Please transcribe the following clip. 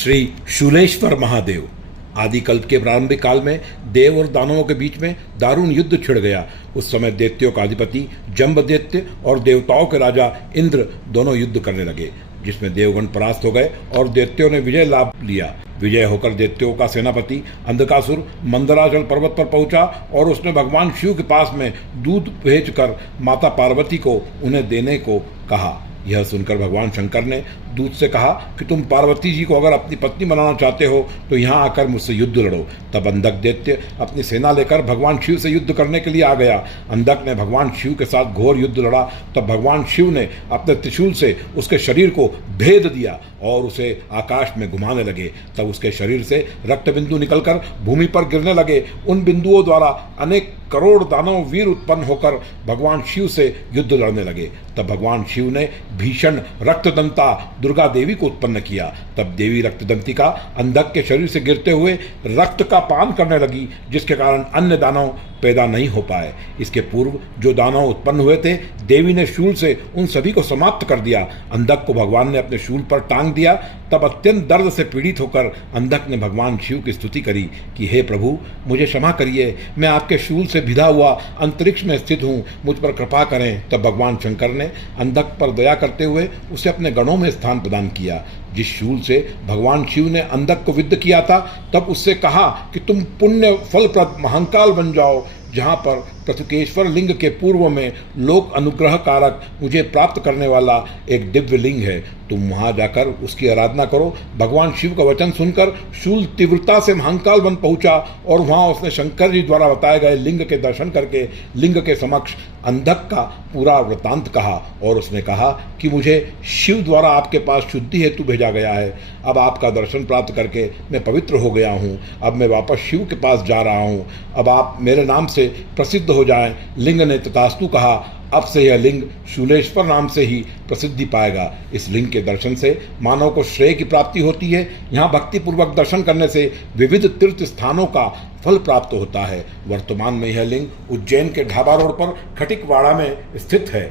श्री शूलेश्वर महादेव। आदिकल्प के प्रारंभिक काल में देव और दानवों के बीच में दारुण युद्ध छिड़ गया। उस समय दैत्यों का अधिपति जम्बदैत्य और देवताओं के राजा इंद्र दोनों युद्ध करने लगे, जिसमें देवगण परास्त हो गए और दैत्यों ने विजय लाभ लिया। विजय होकर दैत्यों का सेनापति अंधकासुर मंदराचल पर्वत पर पहुंचा और उसने भगवान शिव के पास में दूध भेजकर माता पार्वती को उन्हें देने को कहा। यह सुनकर भगवान शंकर ने दूत से कहा कि तुम पार्वती जी को अगर अपनी पत्नी बनाना चाहते हो तो यहाँ आकर मुझसे युद्ध लड़ो। तब अंधक दैत्य अपनी सेना लेकर भगवान शिव से युद्ध करने के लिए आ गया। अंधक ने भगवान शिव के साथ घोर युद्ध लड़ा। तब भगवान शिव ने अपने त्रिशूल से उसके शरीर को भेद दिया और उसे आकाश में घुमाने लगे। तब उसके शरीर से रक्त बिंदु निकलकर भूमि पर गिरने लगे। उन बिंदुओं द्वारा अनेक करोड़ दानव वीर उत्पन्न होकर भगवान शिव से युद्ध लड़ने लगे। तब भगवान शिव ने भीषण रक्तदंता दुर्गा देवी को उत्पन्न किया। तब देवी रक्तदंतिका अंधक के शरीर से गिरते हुए रक्त का पान करने लगी, जिसके कारण अन्य दानव पैदा नहीं हो पाए। इसके पूर्व जो दानव उत्पन्न हुए थे, देवी ने शूल से उन सभी को समाप्त कर दिया। अंधक को भगवान ने अपने शूल पर टांग दिया। तब अत्यंत दर्द से पीड़ित होकर अंधक ने भगवान शिव की स्तुति करी कि हे प्रभु, मुझे क्षमा करिए, मैं आपके शूल से भिदा हुआ अंतरिक्ष में स्थित हूँ, मुझ पर कृपा करें। तब भगवान शंकर ने अंधक पर दया करते हुए उसे अपने गणों में स्थान प्रदान किया। जिस शूल से भगवान शिव ने अंधक को विद्ध किया था, तब उससे कहा कि तुम पुण्य फलप्रद महाकाल बन जाओ, जहाँ पर पृथुकेश्वर लिंग के पूर्व में लोक अनुग्रह कारक मुझे प्राप्त करने वाला एक दिव्य लिंग है। तुम वहाँ जाकर उसकी आराधना करो। भगवान शिव का वचन सुनकर शूल तीव्रता से महाकाल बन पहुंचा और वहाँ उसने शंकर जी द्वारा बताए गए लिंग के दर्शन करके लिंग के समक्ष अंधक का पूरा वृत्तांत कहा और उसने कहा कि मुझे शिव द्वारा आपके पास शुद्धि हेतु भेजा गया है। अब आपका दर्शन प्राप्त करके मैं पवित्र हो गया हूँ। अब मैं वापस शिव के पास जा रहा हूँ। अब आप मेरे नाम से प्रसिद्ध हो जाएं। लिंग ने तथास्तु कहा। अब से यह लिंग शूलेश्वर नाम से ही प्रसिद्धि पाएगा। इस लिंग के दर्शन से मानव को श्रेय की प्राप्ति होती है। यहाँ भक्तिपूर्वक दर्शन करने से विविध तीर्थ स्थानों का फल प्राप्त होता है। वर्तमान में यह लिंग उज्जैन के ढाबा रोड पर खटिकवाड़ा में स्थित है।